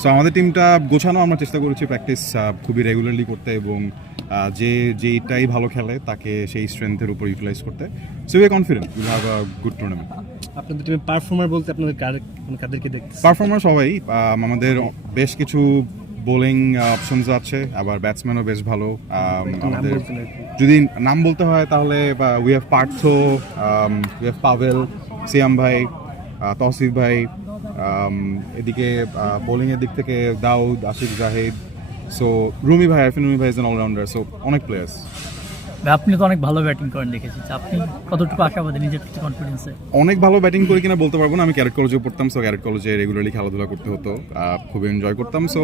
So আমাদের টিমটা গোছানো আমরা চেষ্টা করেছি প্র্যাকটিস খুবই রেগুলারলি করতে এবং যে যেটাই ভালো খেলে তাকে সেই স্ট্রেংথের উপর ইউটিলাইজ করতে। So we confident will have a good tournament আপনাদের টিমে পারফর্মার বলতে আপনাদের মানে কাদেরকে দেখতে পারফর্মার সবাই আমাদের বেশ কিছু বোলিং অপশনস আছে। আবার ব্যাটসম্যানও বেশ ভালো। আমাদের। যদি নাম বলতে হয় তাহলে we have Partho we have Pavel Siam ভাই আহ, তৌসিফ ভাই এদিকে বোলিং এর দিক থেকে দাউদ আশিক জাহিদ সো রুমি ভাই আরফিন রুমি ভাই ইজ অলরাউন্ডার সো অনেক প্লেয়ার্স আপনি তো অনেক ভালো ব্যাটিং করেন দেখেছি আপনি কতটুকু আশাবাদী নিজের প্রতি কনফিডেন্সে অনেক ভালো ব্যাটিং করি কিনা বলতে পারব না আমি ক্যারেট কলেজে পড়তাম সো ক্যারেট কলেজে রেগুলারলি খেলাধুলা করতে হতো খুব এনজয় করতাম সো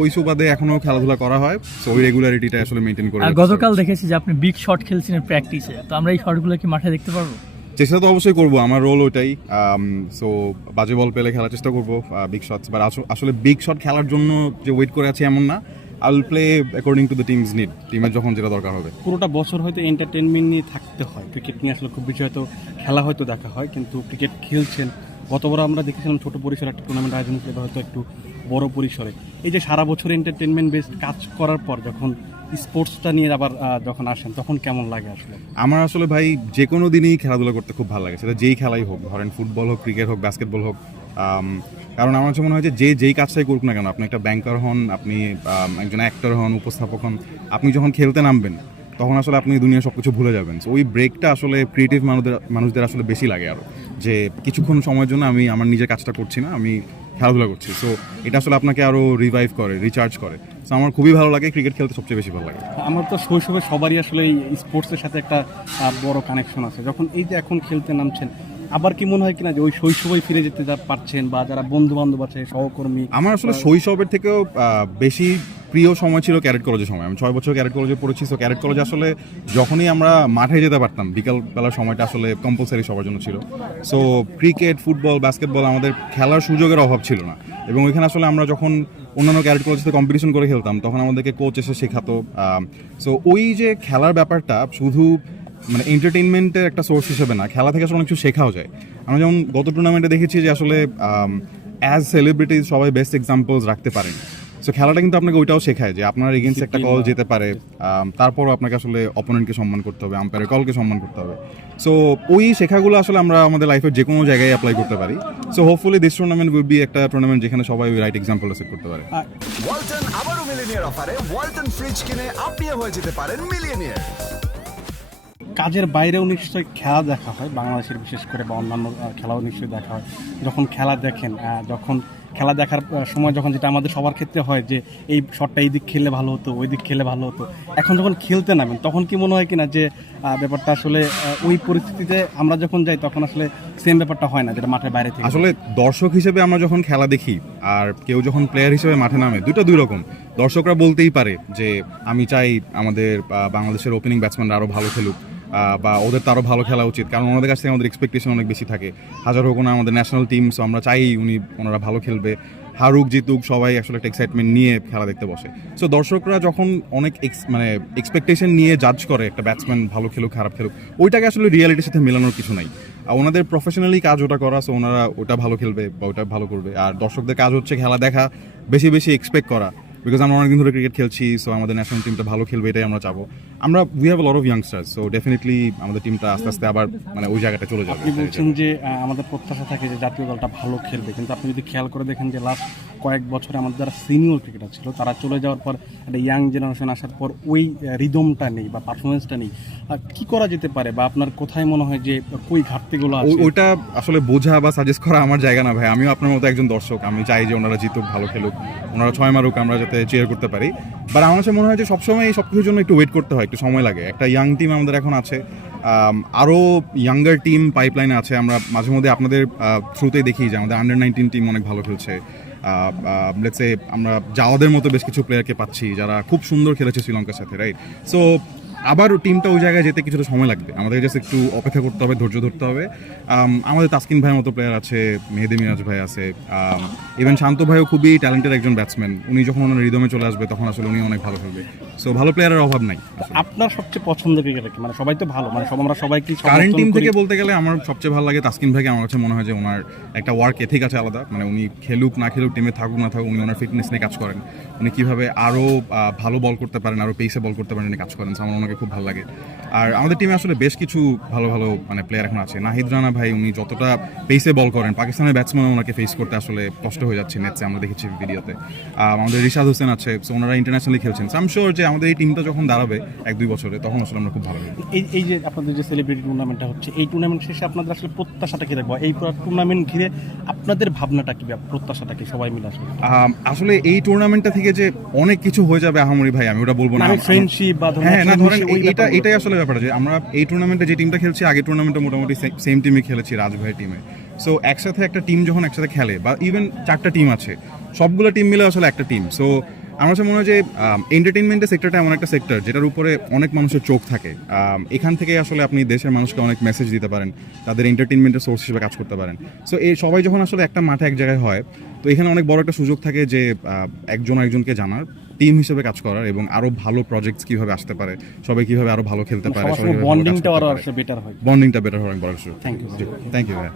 ওই সুবাদে এখনও খেলাধুলা করা হয় সো ওই রেগুলারিটিটা আসলে মেনটেন করে আর গতকাল দেখেছি যে আপনি বিগ শট খেলছেন প্র্যাকটিসে তো আমরা এই শটগুলো কি মাঠে দেখতে পারব? চেষ্টা তো অবশ্যই করব আমার রোল ওইটাই। সো বাজে বল পেলে খেলার চেষ্টা করব বিগ শটস বাট আসলে বিগ শট খেলার জন্য যে ওয়েট করে আছে এমন না। I will play according to the team's need টিমের যখন যেটা দরকার হবে। পুরোটা বছর হয়তো এন্টারটেনমেন্ট নিয়ে থাকতে হয়। ক্রিকেট নিয়ে আসলে খুব বেশি হয়তো খেলা হয়তো দেখা হয় কিন্তু ক্রিকেট খেলছেন। গতবার আমরা দেখেছিলাম ছোট পরিসরে একটা টুর্নামেন্ট আয়োজন করে হয়তো একটু বড় পরিসরে। এই যে সারা বছর এন্টারটেনমেন্ট বেসড কাজ করার পর যখন স্পোর্টসটা নিয়ে আবার যখন আসেন তখন কেমন লাগে আসলে? আমার আসলে ভাই যে কোনো দিনই খেলাধুলা করতে খুব ভালো লাগে। সেটা যেই খেলাই হোক ধরেন ফুটবল হোক ক্রিকেট হোক বাস্কেটবল হোক কারণ আমার কাছে মনে হয় যে যেই কাজটাই করুক না কেন আপনি একটা ব্যাংকার হন আপনি একজন অ্যাক্টর হন উপস্থাপক হন আপনি যখন খেলতে নামবেন তখন আসলে আপনি দুনিয়া সব কিছু ভুলে যাবেন। So, ওই ব্রেকটা আসলে ক্রিয়েটিভ মানুষদের মানুষদের আসলে বেশি লাগে আরও যে কিছুক্ষণ সময়ের জন্য আমি আমার নিজের কাজটা করছি না আমি খেলাধুলা করছি। সো এটা আসলে আপনাকে আরও রিভাইভ করে রিচার্জ করে। সো আমার খুবই ভালো লাগে ক্রিকেট খেলতে সবচেয়ে বেশি ভালো লাগে। আমার তো শৈশবে সবারই আসলে এই স্পোর্টসের সাথে একটা বড় কানেকশন আছে। যখন এই যে এখন খেলতে নামছেন আবার কি মনে হয় কিনা যে ওই শৈশবে ফিরে যেতে পারছেন বা যারা বন্ধু বান্ধব আছে সহকর্মী? আমার আসলে শৈশবের থেকেও বেশি প্রিয় সময় ছিল ক্যারেট কলেজের সময়। আমি ছয় বছর ক্যারেট কলেজে পড়েছি তো ক্যারেট কলেজে আসলে যখনই আমরা মাঠে যেতে পারতাম বিকালবেলার সময়টা আসলে কম্পালসারি সবার জন্য ছিল। সো ক্রিকেট ফুটবল বাস্কেটবল আমাদের খেলার সুযোগের অভাব ছিল না। এবং ওইখানে আসলে আমরা যখন অন্যান্য ক্যারেট কলেজে কম্পিটিশন করে খেলতাম তখন আমাদেরকে কোচ এসে শেখাতো। সো ওই যে খেলার ব্যাপারটা শুধু মানে এন্টারটেনমেন্টের একটা সোর্স হিসেবে না খেলা থেকে আসলে অনেক কিছু শেখাও যায়। আমরা যেমন গত টুর্নামেন্টে দেখেছি যে আসলে অ্যাজ সেলিব্রিটিজ সবাই বেস্ট এক্সাম্পলস রাখতে পারেন। সো খেলাটা কিন্তু আপনাকে ওইটাও শেখায় যে আপনার এগেনস্ট একটা কল যেতে পারে তারপরও আপনাকে আসলে অপোনেন্টকে সম্মান করতে হবে আম্পায়ারের কলকে সম্মান করতে হবে। সো ওই শেখাগুলো আসলে আমরা আমাদের লাইফের যে কোনো জায়গায় অ্যাপ্লাই করতে পারি। So hopefully this tournament will be একটা টুর্নামেন্ট যেখানে সবাই রাইট এক্সাম্পল সেট করতে পারে। ওয়ালটন আবারও মিলিনিয়ার অফারে ওয়ালটন ফ্রিজ কিনে আপনিও হয়ে যেতে পারেন মিলিয়নিয়ার কাজের বাইরেও নিশ্চয়ই খেলা দেখা হয়, বাংলাদেশের বিশেষ করে বা অন্যান্য খেলাও নিশ্চয়ই দেখা হয়। যখন খেলা দেখেন যখন খেলা দেখার সময় যখন যেটা আমাদের সবার ক্ষেত্রে হয় যে এই শটটা এই দিক খেললে ভালো হতো, ওই দিক খেলে ভালো হতো, এখন যখন খেলতে নামেন, তখন কি মনে হয় কিনা যে ব্যাপারটা আসলে ওই পরিস্থিতিতে আমরা যখন যাই, তখন আসলে সেম ব্যাপারটা হয় না, যেটা মাঠের বাইরে থেকে। আসলে দর্শক হিসেবে আমরা যখন খেলা দেখি, আর কেউ যখন প্লেয়ার হিসেবে মাঠে নামে দুটো দুই রকম। দর্শকরা বলতেই পারে যে, আমি চাই আমাদের বাংলাদেশের ওপেনিং ব্যাটসম্যানরা আরও ভালো খেলুক। বা ওদের তারও ভালো খেলা উচিত। কারণ ওনাদের কাছ থেকে আমাদের এক্সপেকটেশন অনেক বেশি থাকে। হাজার হোক না আমাদের ন্যাশনাল টিম সো আমরা চাই উনি ওনারা ভালো খেলবে। হারুক, জিতুক, সবাই আসলে একটা এক্সাইটমেন্ট নিয়ে খেলা দেখতে বসে। সো দর্শকরা যখন অনেক মানে এক্সপেকটেশন নিয়ে জাজ করে একটা ব্যাটসম্যান ভালো খেলুক, খারাপ খেলুক, ওইটাকে আসলে রিয়ালিটির সাথে মেলানোর কিছু নাই। আর ওনাদের প্রফেশনালি কাজ ওটা করা সো ওনারা ওটা ভালো খেলবে বা ওটা ভালো করবে। আর দর্শকদের কাজ হচ্ছে খেলা দেখা, বেশি বেশি এক্সপেক্ট করা। বিকজ আমরা অনেকদিন ধরে ক্রিকেট খেলছি সো আমাদের ন্যাশনাল টিমটা ভালো খেলবে, এটাই আমরা চাবো। আমরা we have lot of youngsters so definitely আমাদের টিমটা আস্তে আস্তে আবার মানে ওই জায়গাটা চলে যাবে। আপনি বলছেন যে আমাদের প্রত্যাশা থাকে যে জাতীয় দলটা ভালো খেলবে কিন্তু আপনি যদি খেয়াল করে দেখেন যে লাস্ট কয়েক বছরে আমাদের যারা সিনিয়র ক্রিকেটার ছিল তারা চলে যাওয়ার পর একটা ইয়াং জেনারেশন আসার পর ওই রিদমটা নেই বা পারফরমেন্সটা নেই। কি করা যেতে পারে বা আপনার কোথায় মনে হয় যে কই ঘাটতিগুলো আছে? ওইটা আসলে বোঝা বা সাজেস্ট করা আমার জায়গা না ভাই। আমিও আপনার মতো একজন দর্শক আমি চাই যে ওনারা জিতুক ভালো খেলুক ওনারা ছয় মারুক আমরা যাতে চেয়ার করতে পারি। বাট আমার কাছে মনে হয় যে সবসময় এই সব কিছুর জন্য একটু ওয়েট করতে হয়। একটু সময় লাগে। একটা ইয়াং টিম আমাদের এখন আছে। আরও ইয়াঙ্গার টিম পাইপলাইনে আছে। আমরা মাঝে মধ্যে আপনাদের থ্রুতেই দেখি যে আমাদের আন্ডার নাইনটিন টিম অনেক ভালো খেলছে। লেটসে আমরা যাওয়াদের মতো বেশ কিছু প্লেয়ারকে পাচ্ছি যারা খুব সুন্দর খেলেছে শ্রীলঙ্কার সাথে রাইট সো আবার টিমটা ওই জায়গায় যেতে কিছুটা সময় লাগবে। আমাদের জাস্ট একটু অপেক্ষা করতে হবে, ধৈর্য ধরতে হবে। আমাদের তাসকিন ভাইয়ের মতো প্লেয়ার আছে, মেহেদি মিরাজ ভাই আছে ইভেন শান্ত ভাইও খুবই ট্যালেন্টেড একজন ব্যাটসম্যান উনি যখন ওনার রিদমে চলে আসবে, তখন আসলে উনি অনেক ভালো খেলবে। সো ভালো প্লেয়ারের অভাব নাই। আপনার সবচেয়ে পছন্দের ক্রিকেটার কি? মানে সবাই তো ভালো মানে সব আমরা সবাই কি কারেন্ট টিম থেকে বলতে গেলে আমার সবচেয়ে ভালো লাগে তাসকিন ভাইকে। আমার কাছে মনে হয় যে ওনার একটা ওয়ার্ক এথিক আছে আলাদা। মানে উনি খেলুক না খেলুক টিমে থাকুক না থাকুক উনি ওনার ফিটনেস নিয়ে কাজ করেন। উনি কীভাবে আরও ভালো বল করতে পারেন আরও পেসে বল করতে পারেন উনি কাজ করেন। আমার ওনাকে খুব ভালো লাগে। আর আমাদের টিমে আসলে বেশ কিছু ভালো ভালো মানে প্লেয়ার এখন আছে। নাহিদ রানা ভাই উনি যতটা পেসে বল করেন পাকিস্তানের ব্যাটসম্যান ওনাকে ফেস করতে আসলে কষ্ট হয়ে যাচ্ছে ম্যাচে আমরা দেখেছি ভিডিওতে আমাদের রিশাদ হোসেন আছে সো ওনারা ইন্টারন্যাশনালি খেলছেন। আম শিওর যে আমাদের এই টিমটা যখন দাঁড়াবে এক দুই বছরে তখন আসলে আমরা খুব ভালো এই এই যে আপনাদের যে সেলিব্রিটি টুর্নামেন্টটা হচ্ছে এই টুর্নামেন্ট শেষে আপনাদের আসলে প্রত্যাশাটা কি রাখব? এই টুর্নামেন্ট ঘিরে আপনাদের ভাবনাটা কি বা প্রত্যাশাটা কি? সবাই মিলে আসলে। আসলে এই টুর্নামেন্টটা থেকে যে অনেক কিছু হয়ে যাবে আহামরি ভাই আমি ওটা বলব না। মানে ফ্রেন্ডশিপ বা ধরুন হ্যাঁ না ধরেন এটা এটাই আসলে ব্যাপার যে আমরা এই টুর্নামেন্টে যে টিমটা খেলছি আগে টুর্নামেন্টে মোটামুটি সেম টিমে খেলেছি রাজ ভাইয়ের টিমে সো একসাথে একটা টিম যখন একসাথে খেলে বা ইভেন চারটা টিম আছে সবগুলো টিম মিলে আসলে একটা টিম সো আমার কাছে মনে হয় যে এন্টারটেনমেন্টের সেক্টরটা এমন একটা সেক্টর যেটার উপরে অনেক মানুষের চোখ থাকে। এখান থেকে আসলে আপনি দেশের মানুষকে অনেক মেসেজ দিতে পারেন তাদের এন্টারটেনমেন্টের সোর্স হিসেবে কাজ করতে পারেন। সো এই সবাই যখন আসলে একটা মাঠে এক জায়গায় হয় তো এখানে অনেক বড় একটা সুযোগ থাকে যে একজন একজনকে জানার টিম হিসেবে কাজ করার এবং আরও ভালো প্রজেক্টস কীভাবে আসতে পারে সবাই কীভাবে আরও ভালো খেলতে পারে বন্ডিংটা আরও বেটার হয়। বন্ডিংটা বেটার হওয়ার বড় Thank you. থ্যাংক ইউ ভাই